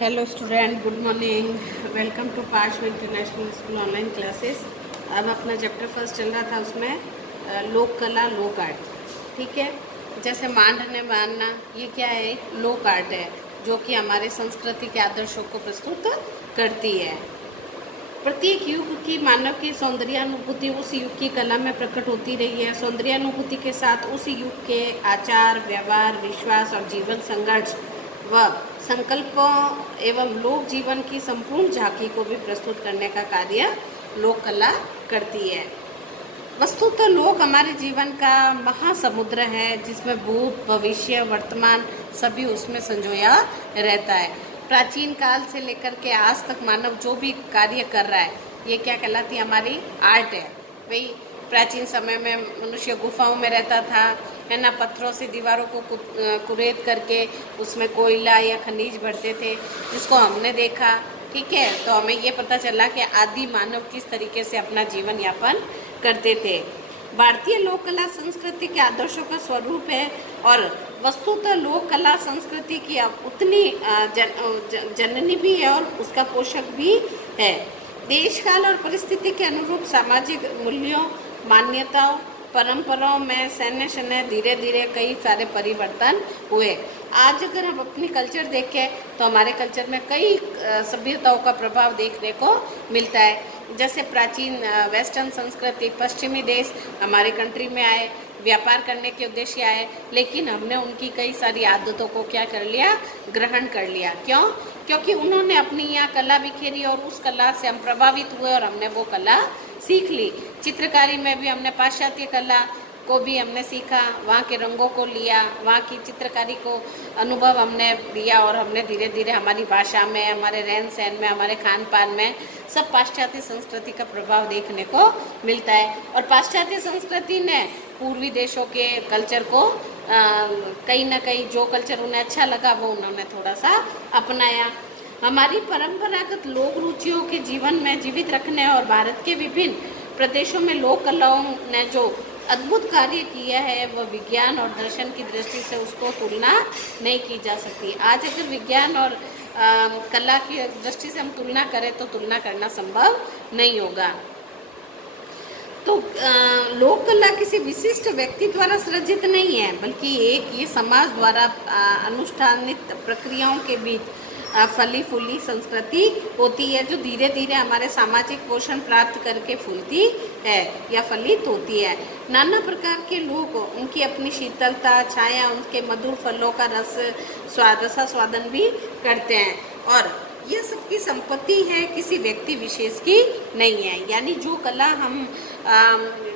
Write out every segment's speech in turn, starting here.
Hello student, good morning. Welcome to Parshva international school online classes. अब अपना chapter first चल रहा था, उसमें लोक कला, लोक आर्ट। ठीक है, जैसे मांडने मानना, ये क्या है? लोक आर्ट है, जो कि हमारे संस्कृति के आदर्शों को प्रस्तुत करती है। प्रत्येक युग की मानव की सौंदर्यानुभूति उस युग की कला में प्रकट होती रही है। सौंदर्यानुभूति के साथ उस युग के आचार, व्यवहार, विश्वास और जीवन संघर्ष व संकल्पों एवं लोक जीवन की संपूर्ण झांकी को भी प्रस्तुत करने का कार्य लोक कला करती है। वस्तुतः लोक हमारे जीवन का महासमुद्र है, जिसमें भूत, भविष्य, वर्तमान सभी उसमें संजोया रहता है। प्राचीन काल से लेकर के आज तक मानव जो भी कार्य कर रहा है, ये क्या कहलाती है? हमारी आर्ट है। भाई, प्राचीन समय में मनुष्य गुफाओं में रहता था, है ना, पत्थरों से दीवारों को कुरेद करके उसमें कोयला या खनिज भरते थे, जिसको हमने देखा। ठीक है, तो हमें ये पता चला कि आदि मानव किस तरीके से अपना जीवन यापन करते थे। भारतीय लोक कला संस्कृति के आदर्शों का स्वरूप है और वस्तुतः लोक कला संस्कृति की उतनी जननी भी है और उसका पोषक भी है। देश काल और परिस्थिति के अनुरूप सामाजिक मूल्यों, मान्यताओं, परंपराओं में सैन्य धीरे धीरे कई सारे परिवर्तन हुए। आज अगर हम अपनी कल्चर देखें तो हमारे कल्चर में कई सभ्यताओं का प्रभाव देखने को मिलता है। जैसे प्राचीन वेस्टर्न संस्कृति, पश्चिमी देश हमारे कंट्री में आए, व्यापार करने के उद्देश्य आए, लेकिन हमने उनकी कई सारी आदतों को क्या कर लिया? ग्रहण कर लिया। क्यों? क्योंकि उन्होंने अपनी यहाँ कला बिखेरी और उस कला से हम प्रभावित हुए और हमने वो कला सीख ली। चित्रकारी में भी हमने पाश्चात्य कला को भी हमने सीखा, वहाँ के रंगों को लिया, वहाँ की चित्रकारी को अनुभव हमने लिया और हमने धीरे धीरे हमारी भाषा में, हमारे रहन सहन में, हमारे खान पान में सब पाश्चात्य संस्कृति का प्रभाव देखने को मिलता है। और पाश्चात्य संस्कृति ने पूर्वी देशों के कल्चर को कहीं ना कहीं जो कल्चर उन्हें अच्छा लगा वो उन्होंने थोड़ा सा अपनाया। हमारी परंपरागत लोक रुचियों के जीवन में जीवित रखने और भारत के विभिन्न प्रदेशों में लोक कलाओं ने जो अद्भुत कार्य किया है, वह विज्ञान और दर्शन की दृष्टि से उसको तुलना नहीं की जा सकती। आज अगर विज्ञान और कला की दृष्टि से हम तुलना करें तो तुलना करना संभव नहीं होगा। तो लोक कला किसी विशिष्ट व्यक्ति द्वारा सृजित नहीं है, बल्कि एक ये समाज द्वारा अनुष्ठानित प्रक्रियाओं के बीच फली फूली संस्कृति होती है, जो धीरे धीरे हमारे सामाजिक पोषण प्राप्त करके फूलती है या फलित होती है। नाना प्रकार के लोग उनकी अपनी शीतलता, छाया, उनके मधुर फलों का रसास्वादन भी करते हैं और यह सबकी संपत्ति है, किसी व्यक्ति विशेष की नहीं है। यानी जो कला हम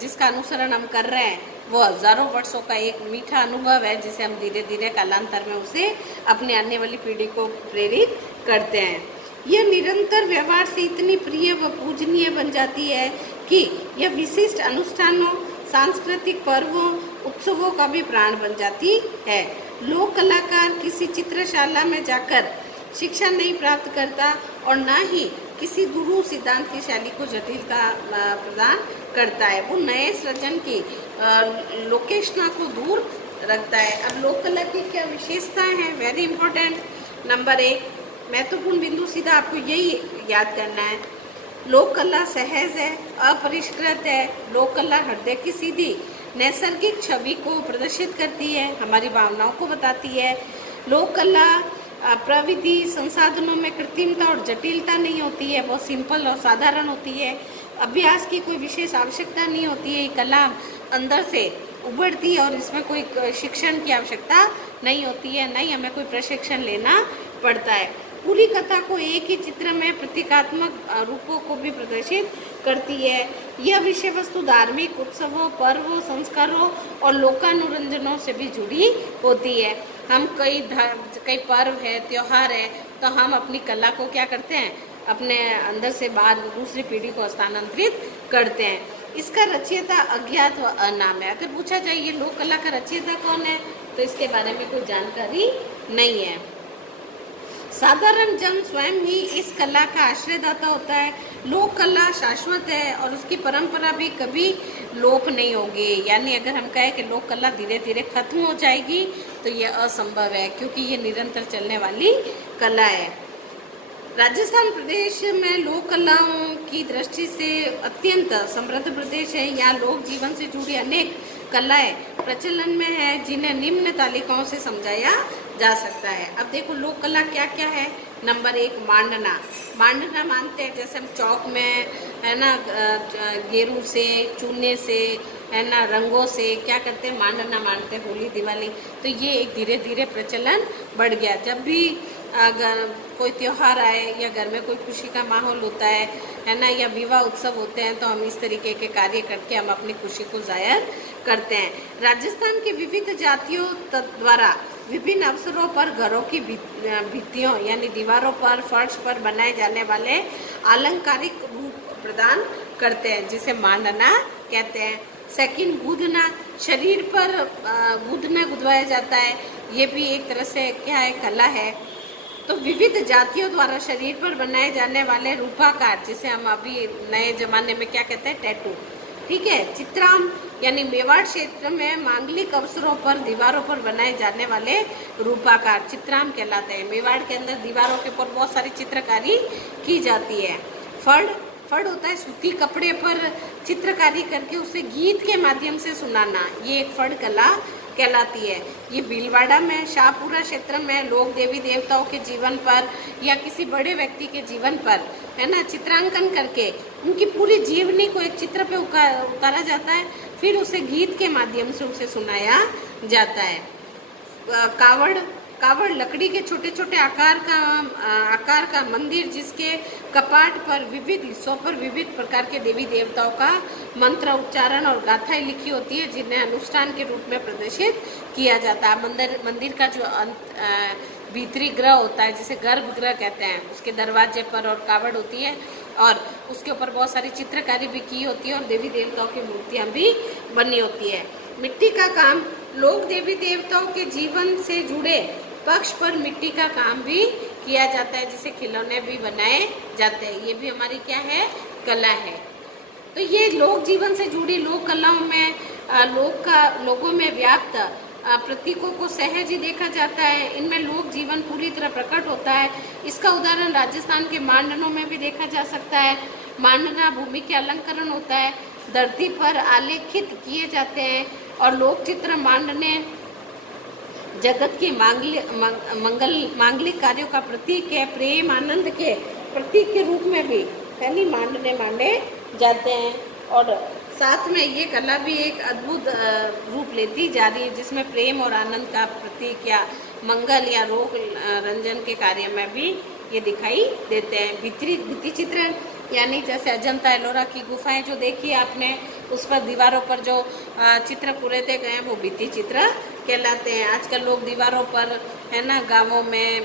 जिसका अनुसरण हम कर रहे हैं वो हजारों वर्षों का एक मीठा अनुभव है, जिसे हम धीरे धीरे कालांतर में उसे अपने आने वाली पीढ़ी को प्रेरित करते हैं। यह निरंतर व्यवहार से इतनी प्रिय व पूजनीय बन जाती है कि यह विशिष्ट अनुष्ठानों, सांस्कृतिक पर्वों, उत्सवों का भी प्राण बन जाती है। लोक कलाकार किसी चित्रशाला में जाकर शिक्षा नहीं प्राप्त करता और न ही किसी गुरु सिद्धांत की शैली को जटिलता प्रदान करता है। वो नए सृजन की लोकेशना को दूर रखता है। अब लोक कला की क्या विशेषताएं हैं? Very important. नंबर 1 महत्वपूर्ण बिंदु सीधा आपको यही याद करना है। लोक कला सहज है, अपरिष्कृत है। लोक कला हृदय की सीधी नैसर्गिक छवि को प्रदर्शित करती है, हमारी भावनाओं को बताती है। लोक कला प्रविधि संसाधनों में कृत्रिमता और जटिलता नहीं होती है, बहुत सिंपल और साधारण होती है। अभ्यास की कोई विशेष आवश्यकता नहीं होती है, कला अंदर से उभरती है और इसमें कोई शिक्षण की आवश्यकता नहीं होती है, नहीं हमें कोई प्रशिक्षण लेना पड़ता है। पूरी कथा को एक ही चित्र में प्रतीकात्मक रूपों को भी प्रदर्शित करती है। यह विषय वस्तु धार्मिक उत्सवों, पर्वों, संस्कारों और लोकानुरंजनों से भी जुड़ी होती है। हम कई पर्व है, त्योहार है, तो हम अपनी कला को क्या करते हैं? अपने अंदर से बाहर दूसरी पीढ़ी को स्थानांतरित करते हैं। इसका रचयिता अज्ञात व अनाम है। अगर पूछा जाए ये लोक कला का रचयिता कौन है, तो इसके बारे में कोई जानकारी नहीं है। साधारण जन स्वयं ही इस कला का आश्रयदाता होता है। लोक कला शाश्वत है और उसकी परंपरा भी कभी लोप नहीं होगी। यानी अगर हम कहें कि लोक कला धीरे धीरे खत्म हो जाएगी तो ये असंभव है, क्योंकि ये निरंतर चलने वाली कला है। राजस्थान प्रदेश में लोक कलाओं की दृष्टि से अत्यंत समृद्ध प्रदेश है। यहाँ लोक जीवन से जुड़ी अनेक कलाएं प्रचलन में है, जिन्हें निम्न तालिकाओं से समझाया जा सकता है। अब देखो लोक कला क्या क्या है। नंबर 1 मांडना। मांडना मानते हैं, जैसे हम चौक में है ना गेरू से, चूने से, है ना रंगों से क्या करते हैं, मांडना मानते हैं, होली दिवाली। तो ये एक धीरे धीरे प्रचलन बढ़ गया। जब भी अगर कोई त्योहार आए या घर में कोई खुशी का माहौल होता है ना, या विवाह उत्सव होते हैं, तो हम इस तरीके के कार्य करके हम अपनी खुशी को जाहिर करते हैं। राजस्थान की विविध जातियों द्वारा विभिन्न अवसरों पर घरों की भित्तियों यानी दीवारों पर, फर्श पर बनाए जाने वाले आलंकारिक रूप प्रदान करते हैं, जिसे मांडना कहते हैं। सेकंड गूंथना, शरीर पर गूंथना गुदवाया जाता है। ये भी एक तरह से क्या है, कला है। तो विविध जातियों द्वारा शरीर पर बनाए जाने वाले रूपाकार, जिसे हम अभी नए जमाने में क्या कहते हैं, टैटू, ठीक है। चित्राम यानी मेवाड़ क्षेत्र में मांगलिक अवसरों पर दीवारों पर बनाए जाने वाले रूपाकार चित्राम कहलाते हैं। मेवाड़ के अंदर दीवारों के ऊपर बहुत सारी चित्रकारी की जाती है। फड़ होता है सूती कपड़े पर चित्रकारी करके उसे गीत के माध्यम से सुनाना, ये एक फड़ कला कहलाती है। ये भीलवाड़ा में, शाहपुरा क्षेत्र में लोग देवी देवताओं के जीवन पर या किसी बड़े व्यक्ति के जीवन पर है ना चित्रांकन करके उनकी पूरी जीवनी को एक चित्र पे उतारा जाता है, फिर उसे गीत के माध्यम से उसे सुनाया जाता है। कावड़ लकड़ी के छोटे छोटे आकार का मंदिर, जिसके कपाट पर विविध हिस्सों पर विविध प्रकार के देवी देवताओं का मंत्र उच्चारण और गाथाएं लिखी होती है, जिन्हें अनुष्ठान के रूप में प्रदर्शित किया जाता है। मंदिर का जो भीतरी ग्रह होता है, जिसे गर्भगृह कहते हैं, उसके दरवाजे पर और कावड़ होती है और उसके ऊपर बहुत सारी चित्रकारी भी की होती है और देवी देवताओं की मूर्तियां भी बनी होती है। मिट्टी का काम, लोग देवी देवताओं के जीवन से जुड़े पक्ष पर मिट्टी का काम भी किया जाता है, जिसे खिलौने भी बनाए जाते हैं। ये भी हमारी क्या है, कला है। तो ये लोक जीवन से जुड़ी लोक कलाओं में लोगों में व्याप्त प्रतीकों को सहज ही देखा जाता है। इनमें लोक जीवन पूरी तरह प्रकट होता है। इसका उदाहरण राजस्थान के मांडनों में भी देखा जा सकता है। मांडना भूमि के अलंकरण होता है, धरती पर आलेखित किए जाते हैं और लोक चित्र मांडने जगत की मांगलिक कार्यों का प्रतीक है। प्रेम आनंद के प्रतीक के रूप में भी पहली मांडने मांडे जाते हैं और साथ में ये कला भी एक अद्भुत रूप लेती जा रही है, जिसमें प्रेम और आनंद का प्रतीक या मंगल या रोग रंजन के कार्य में भी ये दिखाई देते हैं। भित्ति चित्रण यानी जैसे अजंता एलोरा की गुफाएं जो देखी आपने, उस पर दीवारों पर जो चित्र पुरेते गए हैं वो भित्ति चित्र कहलाते हैं। आजकल लोग दीवारों पर है ना गांवों में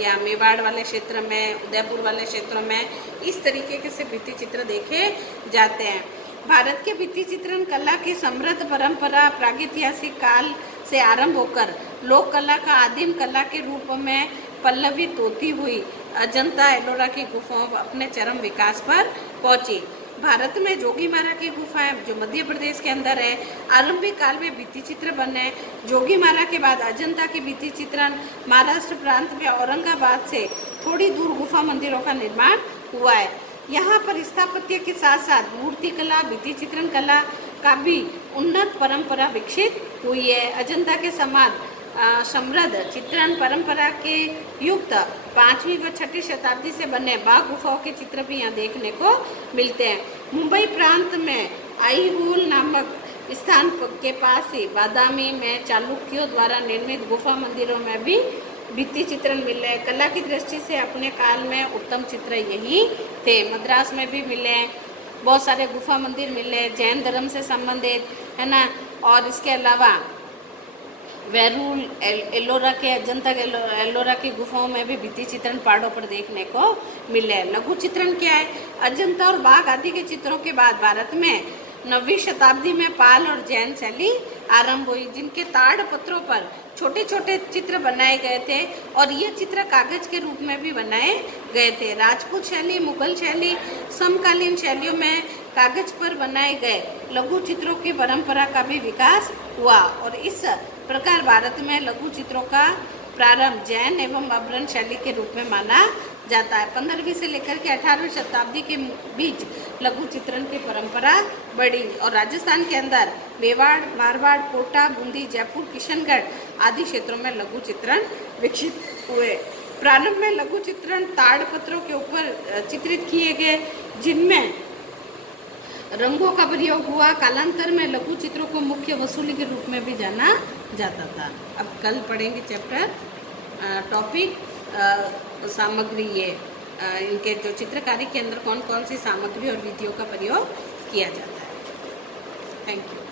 या मेवाड़ वाले क्षेत्र में, उदयपुर वाले क्षेत्रों में इस तरीके से भित्ति चित्र देखे जाते हैं। भारत के भित्ति चित्रण कला की समृद्ध परंपरा प्रागैतिहासिक काल से आरंभ होकर लोक कला का आदिम कला के रूप में पल्लवित होती हुई अजंता एलोरा की गुफाओं अपने चरम विकास पर पहुंची। भारत में जोगीमारा की गुफाएं जो मध्य प्रदेश के अंदर है, आरंभिक काल में भित्ति चित्र बने। जोगीमारा के बाद अजंता की भित्ति चित्रण महाराष्ट्र प्रांत में औरंगाबाद से थोड़ी दूर गुफा मंदिरों का निर्माण हुआ है। यहाँ पर स्थापत्य के साथ साथ मूर्ति कला, भित्ति चित्रण कला का भी उन्नत परंपरा विकसित हुई है। अजंता के समान समृद्ध चित्रण परंपरा के युक्त 5वीं व 6वीं शताब्दी से बने बाघ गुफाओं के चित्र भी यहाँ देखने को मिलते हैं। मुंबई प्रांत में आईहोल नामक स्थान के पास ही बादामी में चालुक्यों द्वारा निर्मित गुफा मंदिरों में भी भित्ति चित्रण मिले। कला की दृष्टि से अपने काल में उत्तम चित्र यही थे। मद्रास में भी मिले, बहुत सारे गुफा मंदिर मिले जैन धर्म से संबंधित, है ना। और इसके अलावा वेरूल एलोरा के अजंता एलोरा की गुफाओं में भी भित्ति चित्रण पहाड़ों पर देखने को मिले। लघु चित्रण क्या है? अजंता और बाघ आदि के चित्रों के बाद भारत में 9वीं शताब्दी में पाल और जैन शैली आरंभ हुई, जिनके ताड़ पत्रों पर छोटे छोटे चित्र बनाए गए थे और ये चित्र कागज के रूप में भी बनाए गए थे। राजपूत शैली, मुगल शैली, समकालीन शैलियों में कागज पर बनाए गए लघु चित्रों की परंपरा का भी विकास हुआ और इस प्रकार भारत में लघु चित्रों का प्रारंभ जैन एवं अभ्रन शैली के रूप में माना जाता है। 15वीं से लेकर के 18वीं शताब्दी के बीच लघु चित्रण की परंपरा बढ़ी और राजस्थान के अंदर मेवाड़, मारवाड़, कोटा, बूंदी, जयपुर, किशनगढ़ आदि क्षेत्रों में लघु चित्रण विकसित हुए। प्रारंभ में लघु चित्रण ताड़पत्रों के ऊपर चित्रित किए गए, जिनमें रंगों का प्रयोग हुआ। कालांतर में लघु चित्रों को मुख्य वसूली के रूप में भी जाना जाता था। अब कल पढ़ेंगे चैप्टर टॉपिक सामग्री, ये इनके जो चित्रकारी के अंदर कौन कौन सी सामग्री और विधियों का प्रयोग किया जाता है। Thank you.